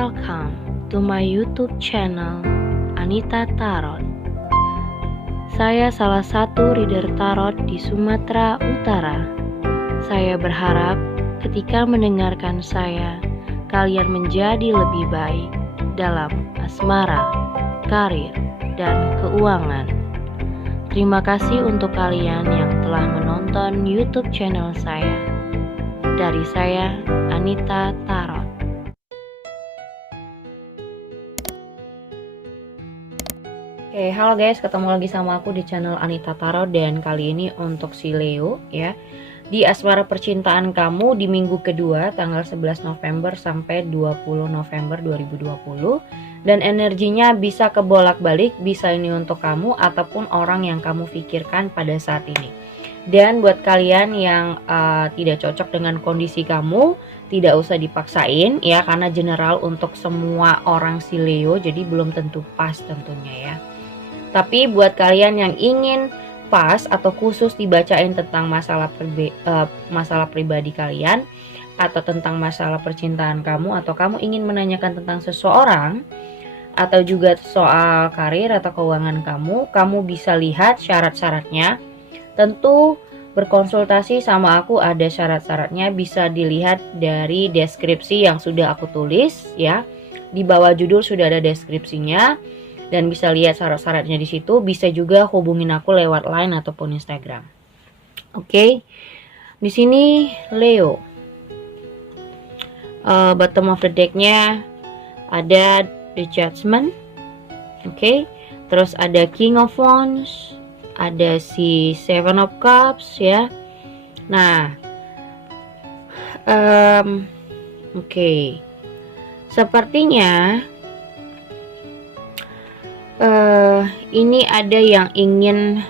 Welcome to my YouTube channel Anita Tarot. Saya salah satu reader tarot di Sumatera Utara. Saya berharap ketika mendengarkan saya, kalian menjadi lebih baik dalam asmara, karir, dan keuangan. Terima kasih untuk kalian yang telah menonton YouTube channel saya. Dari saya, Anita Tarot. Oke, halo guys, ketemu lagi sama aku di channel Anita Tarot. Dan kali ini untuk si Leo ya, di asmara percintaan kamu di minggu kedua tanggal 11 November sampai 20 November 2020. Dan energinya bisa kebolak-balik, bisa ini untuk kamu ataupun orang yang kamu pikirkan pada saat ini. Dan buat kalian yang tidak cocok dengan kondisi kamu, tidak usah dipaksain ya, karena general untuk semua orang si Leo, jadi belum tentu pas tentunya ya. Tapi buat kalian yang ingin pas atau khusus dibacain tentang masalah pribadi kalian, atau tentang masalah percintaan kamu, atau kamu ingin menanyakan tentang seseorang, atau juga soal karir atau keuangan kamu bisa lihat syarat-syaratnya. Tentu berkonsultasi sama aku, ada syarat-syaratnya, bisa dilihat dari deskripsi yang sudah aku tulis ya. Di bawah judul sudah ada deskripsinya dan bisa lihat syarat-syaratnya di situ. Bisa juga hubungin aku lewat Line ataupun Instagram. Oke. Di sini Leo. Bottom of the deck-nya ada The Judgment. Oke. Terus ada King of Wands, ada si Seven of Cups ya. Nah, oke. Sepertinya ini ada yang ingin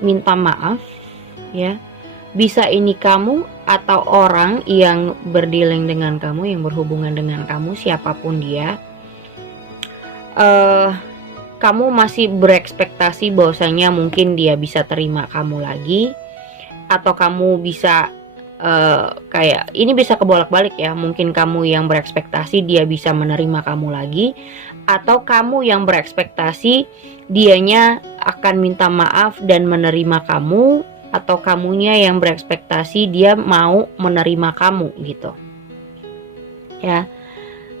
minta maaf ya. Bisa ini kamu atau orang yang berdealing dengan kamu, yang berhubungan dengan kamu, siapapun dia. Kamu masih berekspektasi bahwasanya mungkin dia bisa terima kamu lagi, atau kamu bisa kayak ini bisa kebolak-balik ya. Mungkin kamu yang berekspektasi dia bisa menerima kamu lagi, atau kamu yang berekspektasi dianya akan minta maaf dan menerima kamu, atau kamunya yang berekspektasi dia mau menerima kamu gitu ya.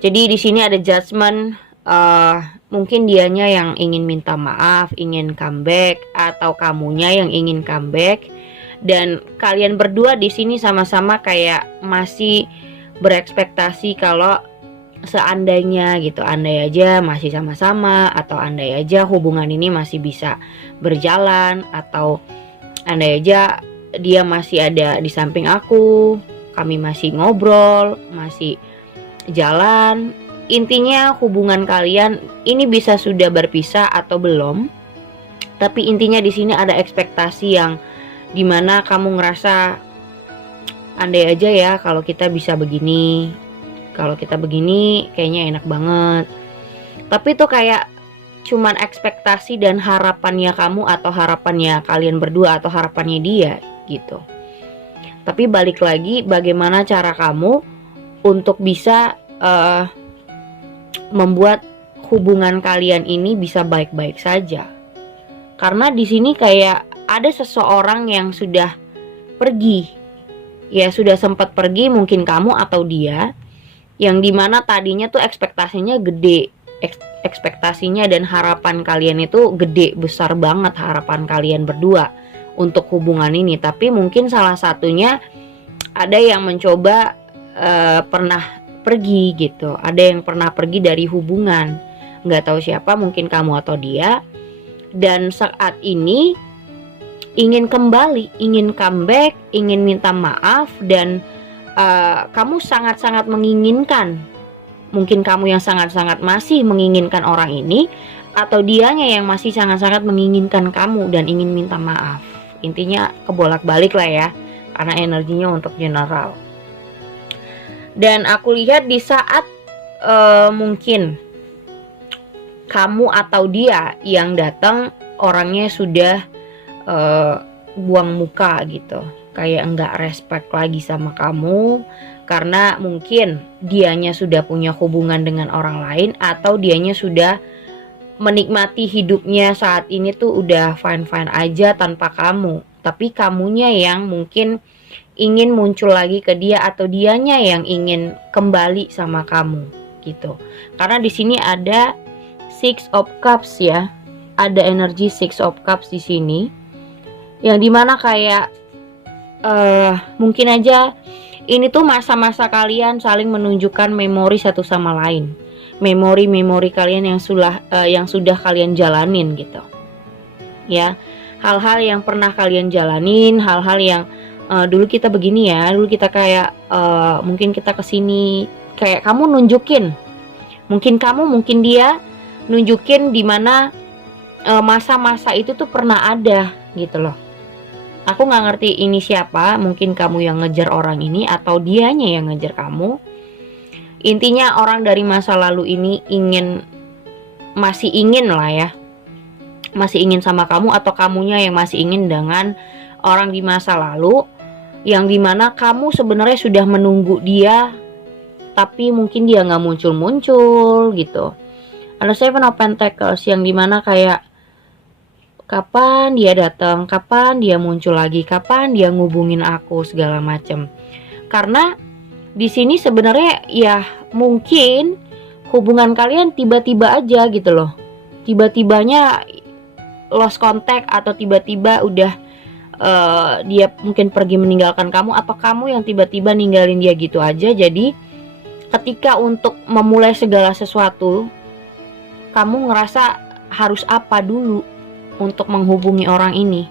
Jadi di sini ada Judgment. Mungkin dianya yang ingin minta maaf, ingin comeback, atau kamunya yang ingin comeback. Dan kalian berdua di sini sama-sama kayak masih berekspektasi kalau seandainya gitu, andai aja masih sama-sama, atau andai aja hubungan ini masih bisa berjalan, atau andai aja dia masih ada di samping aku, kami masih ngobrol, masih jalan. Intinya hubungan kalian ini bisa sudah berpisah atau belum. Tapi intinya di sini ada ekspektasi yang dimana kamu ngerasa andai aja ya kalau kita bisa begini, kalau kita begini kayaknya enak banget. Tapi itu kayak cuman ekspektasi dan harapannya kamu, atau harapannya kalian berdua, atau harapannya dia gitu. Tapi balik lagi, bagaimana cara kamu untuk bisa membuat hubungan kalian ini bisa baik-baik saja. Karena di sini kayak ada seseorang yang sudah pergi. Ya, sudah sempat pergi, mungkin kamu atau dia, yang dimana tadinya tuh ekspektasinya gede. Ekspektasinya dan harapan kalian itu gede, besar banget harapan kalian berdua untuk hubungan ini. Tapi mungkin salah satunya ada yang mencoba pernah pergi gitu, ada yang pernah pergi dari hubungan, nggak tahu siapa, mungkin kamu atau dia. Dan saat ini ingin kembali, ingin comeback, ingin minta maaf. Dan kamu sangat-sangat menginginkan, mungkin kamu yang sangat-sangat masih menginginkan orang ini, atau dianya yang masih sangat-sangat menginginkan kamu dan ingin minta maaf. Intinya kebolak-balik lah ya, karena energinya untuk general. Dan aku lihat di saat mungkin kamu atau dia yang datang, orangnya sudah buang muka gitu, kayak enggak respect lagi sama kamu, karena mungkin dianya sudah punya hubungan dengan orang lain, atau dianya sudah menikmati hidupnya saat ini tuh udah fine-fine aja tanpa kamu, tapi kamunya yang mungkin ingin muncul lagi ke dia, atau dianya yang ingin kembali sama kamu gitu. Karena di sini ada Six of Cups ya, ada energi Six of Cups di sini, yang dimana kayak mungkin aja ini tuh masa-masa kalian saling menunjukkan memori satu sama lain, memori-memori kalian yang sudah kalian jalanin gitu ya, hal-hal yang pernah kalian jalanin, hal-hal yang dulu kita begini ya, dulu kita kayak mungkin kita kesini, kayak kamu nunjukin, mungkin dia nunjukin dimana masa-masa itu tuh pernah ada gitu loh. Aku nggak ngerti ini siapa, mungkin kamu yang ngejar orang ini atau dianya yang ngejar kamu. Intinya orang dari masa lalu ini masih ingin lah ya, masih ingin sama kamu, atau kamunya yang masih ingin dengan orang di masa lalu, yang dimana kamu sebenarnya sudah menunggu dia, tapi mungkin dia nggak muncul-muncul gitu. Ada Seven of Pentacles yang dimana kayak kapan dia datang, kapan dia muncul lagi, kapan dia ngubungin aku segala macam. Karena di sini sebenarnya ya mungkin hubungan kalian tiba-tiba aja gitu loh. Tiba-tibanya lost contact, atau tiba-tiba udah dia mungkin pergi meninggalkan kamu, atau kamu yang tiba-tiba ninggalin dia gitu aja. Jadi ketika untuk memulai segala sesuatu, kamu ngerasa harus apa dulu untuk menghubungi orang ini.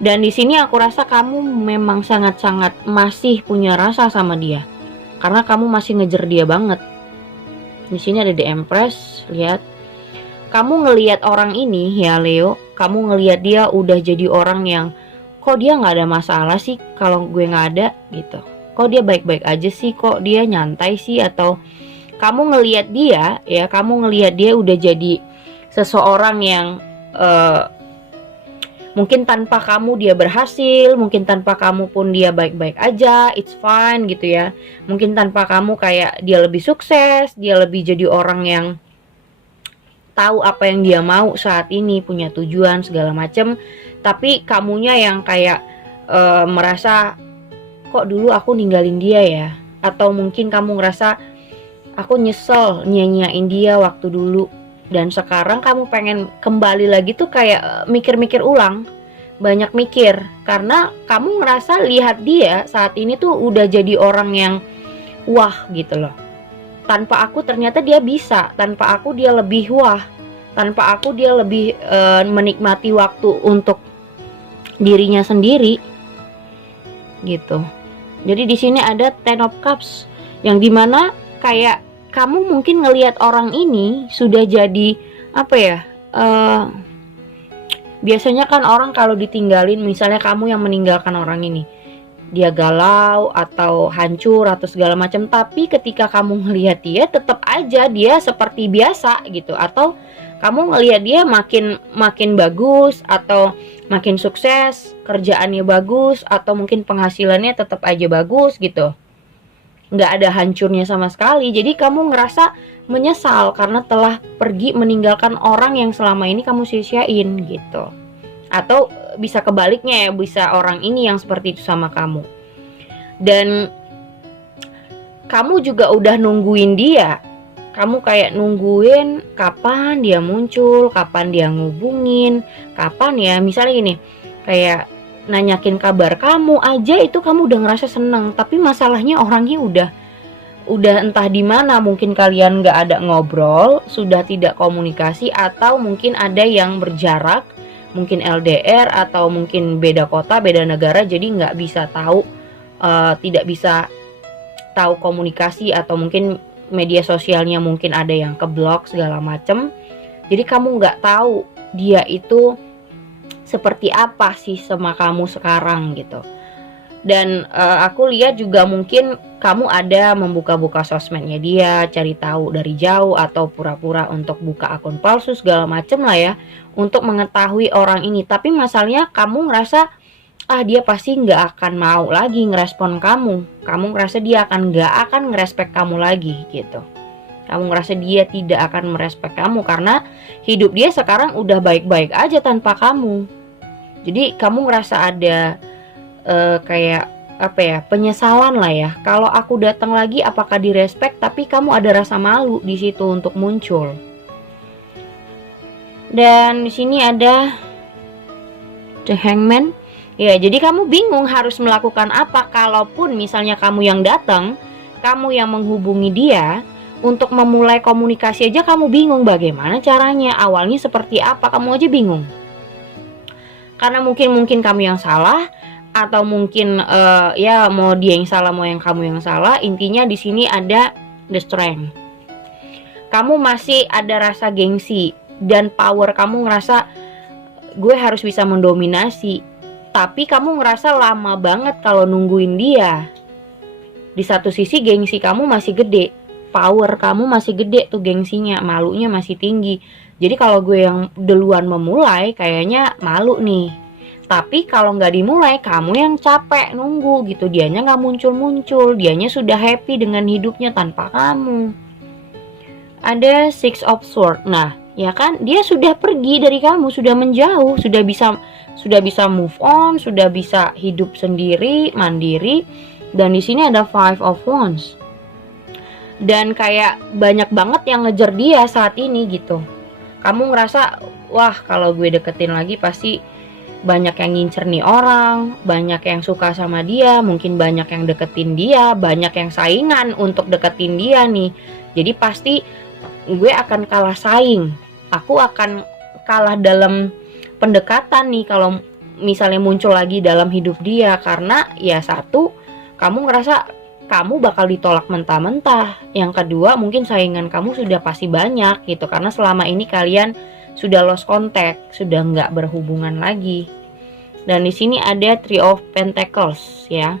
Dan di sini aku rasa kamu memang sangat-sangat masih punya rasa sama dia, karena kamu masih ngejar dia banget. Di sini ada The Empress, lihat. Kamu ngelihat orang ini ya Leo, kamu ngelihat dia udah jadi orang yang kok dia nggak ada masalah sih kalau gue nggak ada gitu. Kok dia baik-baik aja sih, kok dia nyantai sih, atau kamu ngelihat dia ya, kamu ngelihat dia udah jadi seseorang yang mungkin tanpa kamu dia berhasil, mungkin tanpa kamu pun dia baik-baik aja, it's fine gitu ya. Mungkin tanpa kamu kayak dia lebih sukses, dia lebih jadi orang yang tahu apa yang dia mau saat ini, punya tujuan segala macem. Tapi kamunya yang kayak merasa kok dulu aku ninggalin dia ya, atau mungkin kamu ngerasa aku nyesel nyanyain dia waktu dulu, dan sekarang kamu pengen kembali lagi tuh kayak mikir-mikir ulang, banyak mikir, karena kamu ngerasa lihat dia saat ini tuh udah jadi orang yang wah gitu loh. Tanpa aku ternyata dia bisa, tanpa aku dia lebih wah, tanpa aku dia lebih menikmati waktu untuk dirinya sendiri gitu. Jadi di sini ada Ten of Cups, yang dimana kayak kamu mungkin ngelihat orang ini sudah jadi apa ya, biasanya kan orang kalau ditinggalin, misalnya kamu yang meninggalkan orang ini, dia galau atau hancur atau segala macam, tapi ketika kamu ngelihat dia tetap aja dia seperti biasa gitu, atau kamu ngelihat dia makin bagus, atau makin sukses, kerjaannya bagus, atau mungkin penghasilannya tetap aja bagus gitu, nggak ada hancurnya sama sekali. Jadi kamu ngerasa menyesal karena telah pergi meninggalkan orang yang selama ini kamu sia-siain gitu. Atau bisa kebaliknya ya, bisa orang ini yang seperti itu sama kamu. Dan kamu juga udah nungguin dia. Kamu kayak nungguin kapan dia muncul, kapan dia ngubungin, kapan ya, misalnya gini, kayak nanyakin kabar kamu aja itu kamu udah ngerasa seneng, tapi masalahnya orangnya udah entah di mana, mungkin kalian nggak ada ngobrol, sudah tidak komunikasi, atau mungkin ada yang berjarak, mungkin LDR, atau mungkin beda kota, beda negara, jadi nggak bisa tahu, tidak bisa tahu komunikasi, atau mungkin media sosialnya mungkin ada yang keblok segala macem. Jadi kamu nggak tahu dia itu seperti apa sih sama kamu sekarang gitu. Dan aku lihat juga mungkin kamu ada membuka-buka sosmednya dia, cari tahu dari jauh, atau pura-pura untuk buka akun palsu segala macem lah ya, untuk mengetahui orang ini. Tapi masalahnya kamu ngerasa dia pasti nggak akan mau lagi ngerespon kamu. Kamu ngerasa dia nggak akan ngerespek kamu lagi gitu. Kamu ngerasa dia tidak akan merespek kamu karena hidup dia sekarang udah baik-baik aja tanpa kamu. Jadi kamu ngerasa ada kayak apa ya, penyesalan lah ya. Kalau aku datang lagi apakah direspek, tapi kamu ada rasa malu di situ untuk muncul. Dan di sini ada The Hangman. Ya, jadi kamu bingung harus melakukan apa kalaupun misalnya kamu yang datang, kamu yang menghubungi dia untuk memulai komunikasi aja kamu bingung bagaimana caranya, awalnya seperti apa, kamu aja bingung. Karena mungkin kamu yang salah atau mungkin ya mau dia yang salah mau yang kamu yang salah. Intinya di sini ada the strength. Kamu masih ada rasa gengsi dan power, kamu ngerasa gue harus bisa mendominasi. Tapi kamu ngerasa lama banget kalau nungguin dia. Di satu sisi gengsi kamu masih gede, power kamu masih gede tuh gengsinya, malunya masih tinggi. Jadi kalau gue yang duluan memulai kayaknya malu nih. Tapi kalau nggak dimulai kamu yang capek nunggu gitu, dianya nggak muncul-muncul, dianya sudah happy dengan hidupnya tanpa kamu. Ada Six of Swords. Nah, ya kan, dia sudah pergi dari kamu, sudah menjauh, sudah bisa move on, sudah bisa hidup sendiri, mandiri. Dan di sini ada Five of Wands. Dan kayak banyak banget yang ngejar dia saat ini gitu. Kamu ngerasa, wah kalau gue deketin lagi pasti banyak yang ngincer nih orang, banyak yang suka sama dia, mungkin banyak yang deketin dia, banyak yang saingan untuk deketin dia nih. Jadi pasti gue akan kalah saing, aku akan kalah dalam pendekatan nih kalau misalnya muncul lagi dalam hidup dia. Karena ya satu, kamu ngerasa kamu bakal ditolak mentah-mentah. Yang kedua, mungkin saingan kamu sudah pasti banyak gitu, karena selama ini kalian sudah lost contact, sudah nggak berhubungan lagi. Dan di sini ada Three of Pentacles ya.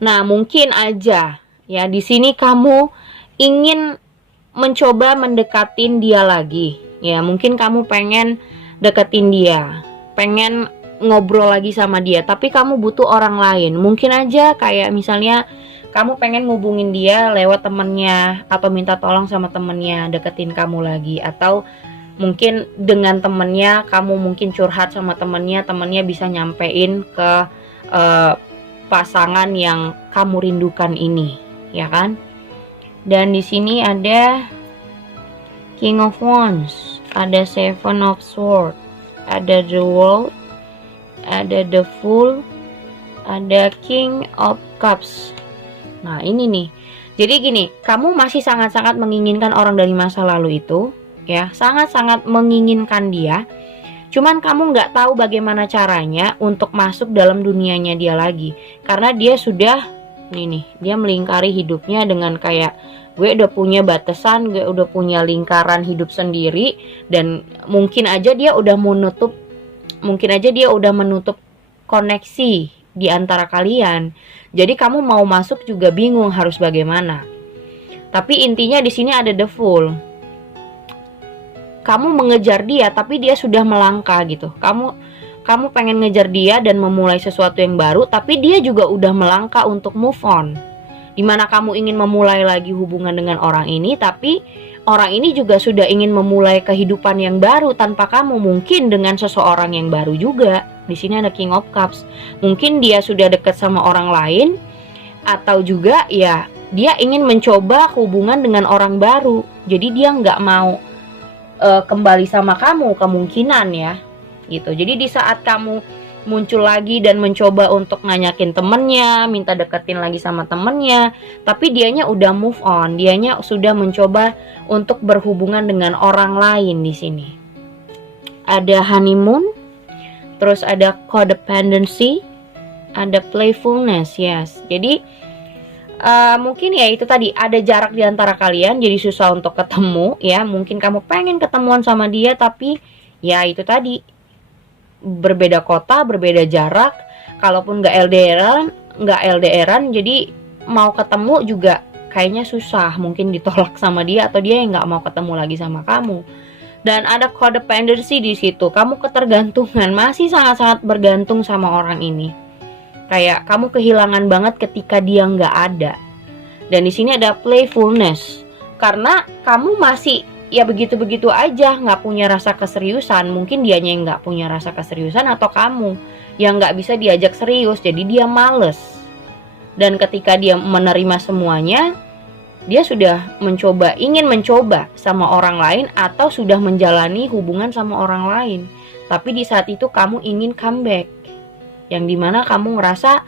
Nah, mungkin aja ya di sini kamu ingin mencoba mendekatin dia lagi. Ya, mungkin kamu pengen deketin dia, pengen ngobrol lagi sama dia, tapi kamu butuh orang lain. Mungkin aja kayak misalnya kamu pengen ngubungin dia lewat temennya, atau minta tolong sama temennya deketin kamu lagi. Atau mungkin dengan temennya, kamu mungkin curhat sama temennya bisa nyampein ke pasangan yang kamu rindukan ini, ya kan? Dan di sini ada King of Wands, ada Seven of Swords, ada The World, ada The Fool, ada King of Cups. Nah ini nih, jadi gini, kamu masih sangat-sangat menginginkan orang dari masa lalu itu, ya, sangat-sangat menginginkan dia. Cuman kamu nggak tahu bagaimana caranya untuk masuk dalam dunianya dia lagi, karena dia sudah nih, dia melingkari hidupnya dengan kayak, gue udah punya batasan, gue udah punya lingkaran hidup sendiri, dan mungkin aja dia udah menutup koneksi di antara kalian. Jadi kamu mau masuk juga bingung harus bagaimana. Tapi intinya di sini ada The Fool. Kamu mengejar dia tapi dia sudah melangkah gitu. Kamu pengen ngejar dia dan memulai sesuatu yang baru, tapi dia juga udah melangkah untuk move on. Dimana kamu ingin memulai lagi hubungan dengan orang ini, tapi orang ini juga sudah ingin memulai kehidupan yang baru tanpa kamu, mungkin dengan seseorang yang baru juga. Di sini ada King of Cups. Mungkin dia sudah dekat sama orang lain, atau juga ya dia ingin mencoba hubungan dengan orang baru. Jadi dia nggak mau kembali sama kamu, kemungkinan ya gitu. Jadi di saat kamu muncul lagi dan mencoba untuk nanyakin temennya, minta deketin lagi sama temennya, tapi dianya udah move on, dianya sudah mencoba untuk berhubungan dengan orang lain. Di sini ada honeymoon, terus ada codependency, ada playfulness, yes. Jadi mungkin ya itu tadi, ada jarak di antara kalian, jadi susah untuk ketemu ya. Mungkin kamu pengen ketemuan sama dia, tapi ya itu tadi, berbeda kota, berbeda jarak. Kalaupun nggak LDRan, jadi mau ketemu juga kayaknya susah. Mungkin ditolak sama dia, atau dia yang nggak mau ketemu lagi sama kamu. Dan ada codependency di situ. Kamu ketergantungan, masih sangat-sangat bergantung sama orang ini. Kayak kamu kehilangan banget ketika dia nggak ada. Dan di sini ada playfulness. Karena kamu masih ya begitu-begitu aja, nggak punya rasa keseriusan. Mungkin dianya yang nggak punya rasa keseriusan, atau kamu yang nggak bisa diajak serius, jadi dia males. Dan ketika dia menerima semuanya, dia sudah ingin mencoba sama orang lain, atau sudah menjalani hubungan sama orang lain. Tapi di saat itu kamu ingin comeback, yang dimana kamu ngerasa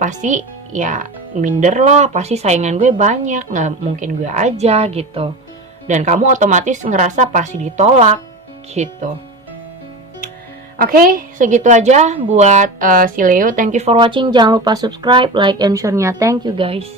pasti ya minder lah, pasti saingan gue banyak, nggak mungkin gue aja gitu. Dan kamu otomatis ngerasa pasti ditolak gitu. Oke, segitu aja buat si Leo. Thank you for watching. Jangan lupa subscribe, like, and share-nya. Thank you guys.